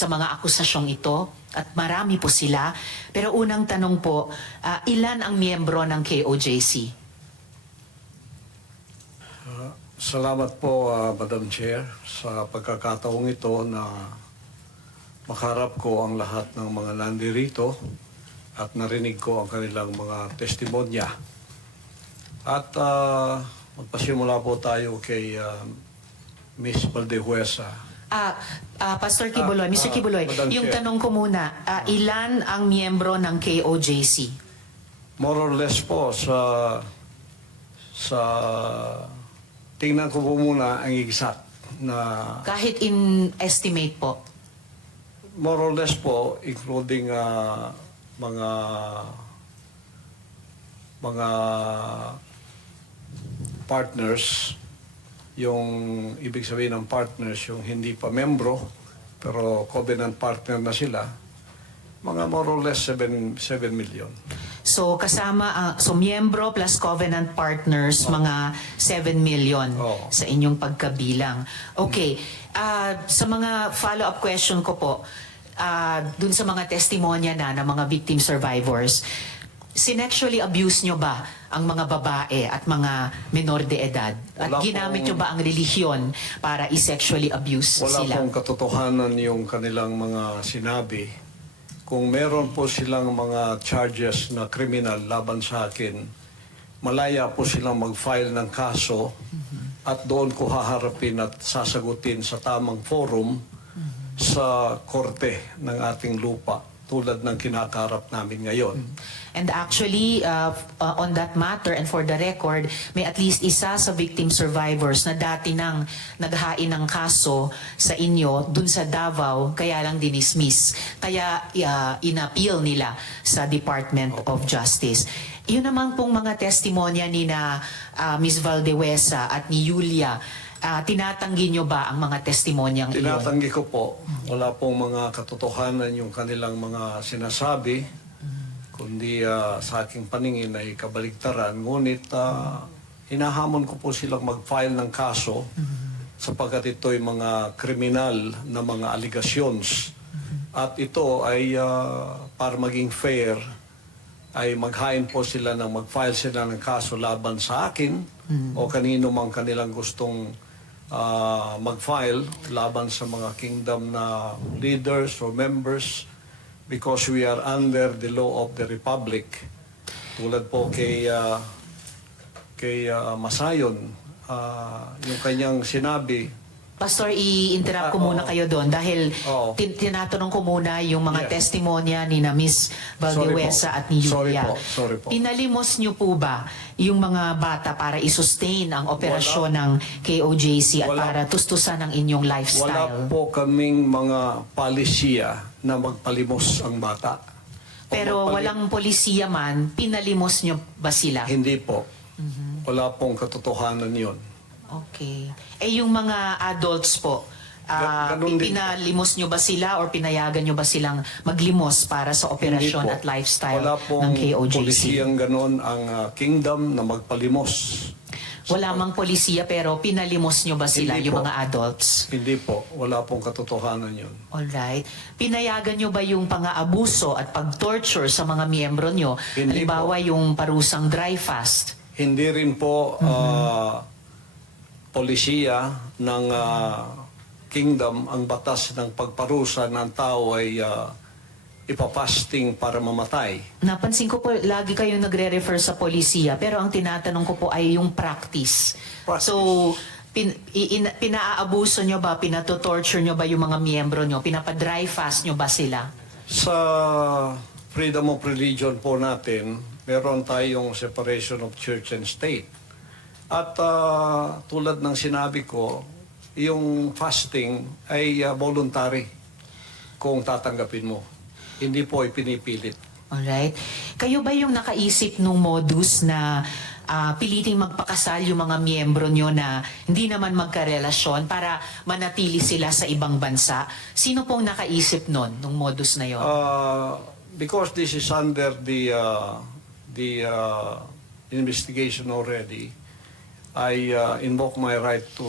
sa mga akusasyong ito at marami po sila. Pero unang tanong po, ilan ang miyembro ng KOJC? Salamat po, Madam Chair, sa pagkakataong ito na makaharap ko ang lahat ng mga nandirito at narinig ko ang kanilang mga testimonya. At magpasimula po tayo kay Ms. Valdehuesa. Pastor Kibuloy, Mr. Kibuloy, Madam yung Chair. tanong ko muna, ilan ang miyembro ng KOJC? More or less po sa tingnan ko po muna ang exact na Kahit in estimate po. more or less po, including mga partners, yung ibig sabihin ng partners, yung hindi pa membro, pero covenant partner na sila, mga more or less 7 million. So kasama, so miyembro plus covenant partners, mga 7 million sa inyong pagkabilang. Okay, sa mga follow-up question ko po, dun sa mga testimonya ng mga victim survivors, sinexually abuse nyo ba ang mga babae at mga menor de edad? At ginamit nyo ba ang relihiyon para i-sexually abuse Wala sila? pong katotohanan yung kanilang mga sinabi. Kung meron po silang mga charges na criminal laban sa akin, malaya po silang mag-file ng kaso at doon ko haharapin at sasagutin sa tamang forum sa korte ng ating lupa tulad ng kinakaharap namin ngayon. And actually, on that matter and for the record, may at least isa sa victim survivors na dati nang naghain ng kaso sa inyo dun sa Davao, kaya lang dinismiss. Kaya inappeal nila sa Department of Justice. Yun naman pong mga testimonya ni na Ms. Valdehuesa at ni Julia, tinatanggi nyo ba ang mga testimonyang iyon? Tinatanggi ko po, wala pong mga katotohanan yung kanilang mga sinasabi, kundi sa aking paningin ay kabaligtaran. Ngunit hinahamon ko po silang mag-file ng kaso sapagkat ito'y mga kriminal na mga allegations. At ito ay para maging fair, ay maghain po sila ng mag-file sila ng kaso laban sa akin o kanino mang kanilang gustong mag-file laban sa mga kingdom na leaders or members, because we are under the law of the Republic. Tulad po kay Masayon, yung kanyang sinabi. Pastor, i-interrupt ko muna kayo doon dahil tinatanong ko muna yung mga testimonya ni na Ms. Valdehuesa at ni Julia. Sorry po. Pinalimos niyo po ba yung mga bata para i-sustain ang operasyon ng KOJC at para tustusan ang inyong lifestyle? Wala po kaming mga palisiya na magpalimos ang bata. Pero walang polisiya man, pinalimos niyo ba sila? Hindi po. Wala pong katotohanan yun. Okay. Yung mga adults po, Ganun din pinalimos nyo ba sila or pinayagan nyo ba silang maglimos para sa operasyon Hindi po. at lifestyle Wala ng pong KOJC? polisiyang ganon ang kingdom na magpalimos. Wala mang polisiya pero pinalimos nyo ba sila, Hindi yung po. mga adults? Hindi po. Wala pong katotohanan yun. Alright. Pinayagan nyo ba yung pang-aabuso at pag-torture sa mga miyembro nyo? Hindi Halimbawa yung parusang dry fast? Hindi rin po polisiya ng kingdom ang batas ng pagparusa ng tao ay ipapasting para mamatay. Napansin ko po, lagi kayong nagre-refer sa polisiya, pero ang tinatanong ko po ay yung practice. So, pinaabuso nyo ba, pinatotorture nyo ba yung mga miyembro nyo? Pinapa-dry fast nyo ba sila? Sa freedom of religion po natin, meron tayong separation of church and state. At tulad ng sinabi ko, yung fasting ay voluntary kung tatanggapin mo. Hindi po ipinipilit. Alright. Kayo ba yung nakaisip nung modus na piliting magpakasal yung mga miyembro nyo na hindi naman magkarelasyon para manatili sila sa ibang bansa? Sino pong nakaisip nun, nung modus na yon? Because this is under the investigation already, I invoke my right to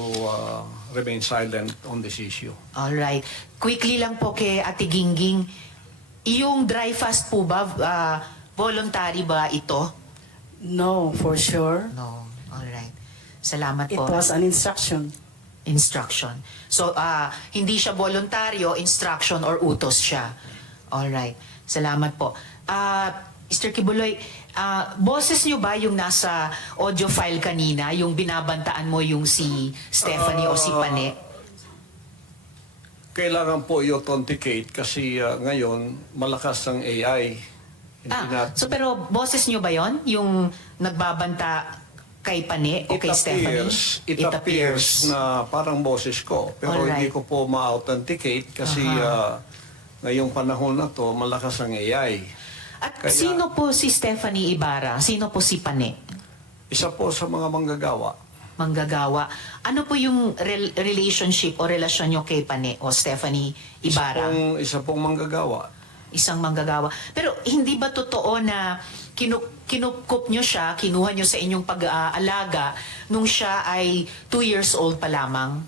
remain silent on this issue. All right. Quickly lang po kay Ate Gingging, yung dry fast po ba, voluntary ba ito? No, for sure. No. All right. Salamat It po. was an instruction. Instruction. So, hindi siya voluntaryo, instruction or utos siya. All right. Salamat po. Mr. Kibuloy, boses niyo ba yung nasa audio file kanina, yung binabantaan mo yung si Stephanie o si Pane? Kailangan po i-authenticate kasi ngayon malakas ang AI. Pero boses niyo ba yon? Yung nagbabanta kay Pane o kay Stephanie? It appears na parang boses ko. Pero Alright. hindi ko po ma-authenticate kasi ngayong panahon na to malakas ang AI. At Kaya- sino po si Stephanie Ibarra? Sino po si Pane? Isa po sa mga manggagawa. Manggagawa. Ano po yung relationship o relasyon nyo kay Pane o Stephanie Ibarra? Isa pong manggagawa. Isang manggagawa. Pero hindi ba totoo na kinupkup nyo siya, kinuha nyo sa inyong pag-aalaga nung siya ay 2 years old pa lamang?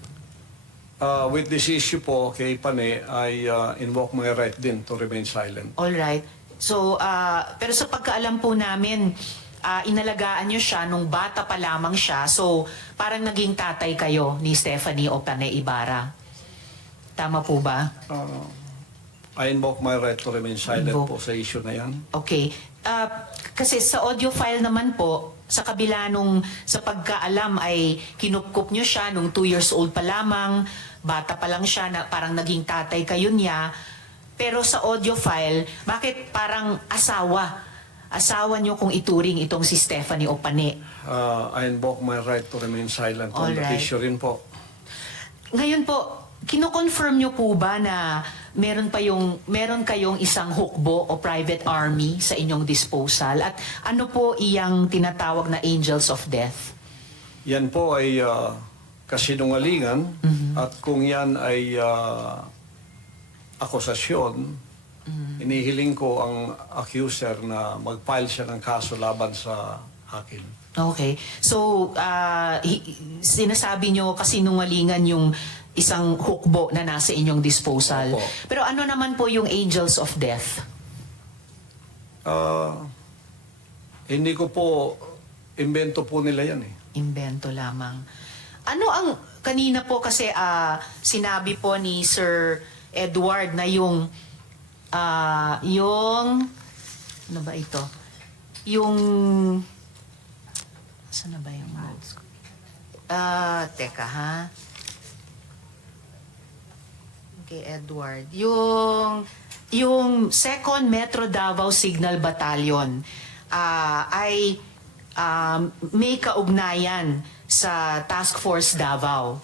With this issue po kay Pane, I invoke my right din to remain silent. All right. So, pero sa pagkaalam po namin, inalagaan nyo siya nung bata pa lamang siya. So, parang naging tatay kayo ni Stephanie o Pane Ibarra. Tama po ba? I invoke my right to remain silent Invoke. po sa issue na yan. Okay. Kasi sa audio file naman po, sa kabila nung sa pagkaalam ay kinupkup nyo siya nung 2 years old pa lamang, bata pa lang siya, na parang naging tatay kayo niya. Pero sa audio file, bakit parang asawa? Asawa nyo kung ituring itong si Stephanie o Pane. I invoke my right to remain silent on that Alright. issue rin po. Ngayon po, kino-confirm nyo po ba na meron kayong isang hukbo o private army sa inyong disposal? At ano po iyang tinatawag na angels of death? Yan po ay kasinungalingan at kung yan ay akusasyon, inihiling ko ang accuser na mag-file siya ng kaso laban sa akin. Okay. So, sinasabi nyo kasinungalingan yung isang hukbo na nasa inyong disposal. Opo. Pero ano naman po yung angels of death? Hindi ko po, invento po nila yan eh. Invento lamang. Ano ang, kanina po kasi sinabi po ni Sir Edward na yung, ano ba ito? Yung, saan na ba yung notes ko? Teka ha. Okay, Edward. Yung 2nd Metro Davao Signal Battalion ay may kaugnayan sa Task Force Davao.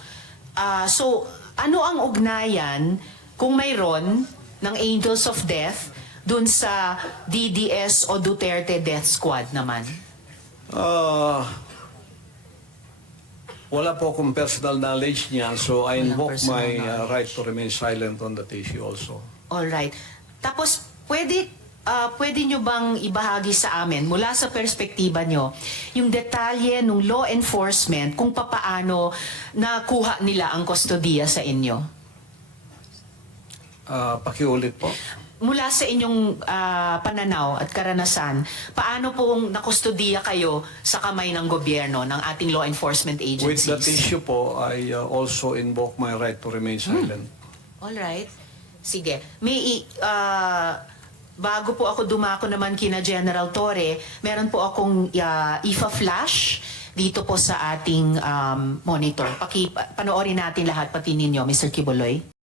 So, ano ang ugnayan kung mayroon ng Angels of Death dun sa DDS o Duterte Death Squad naman? Wala po akong personal knowledge niyan, so I Walang invoke personal my knowledge. right to remain silent on that issue also. Alright. Tapos, pwede nyo bang ibahagi sa amin, mula sa perspektiba nyo, yung detalye ng law enforcement kung papaano nakuha nila ang kustodiya sa inyo? Pakiulit po. Mula sa inyong pananaw at karanasan, paano pong nakustodiya kayo sa kamay ng gobyerno, ng ating law enforcement With agencies? that issue po, I also invoke my right to remain silent. Alright. Sige. Bago po ako dumako naman kina General Torre, meron po akong IFA-flash dito po sa ating monitor. Panoorin natin lahat, pati ninyo, Mr. Kibuloy.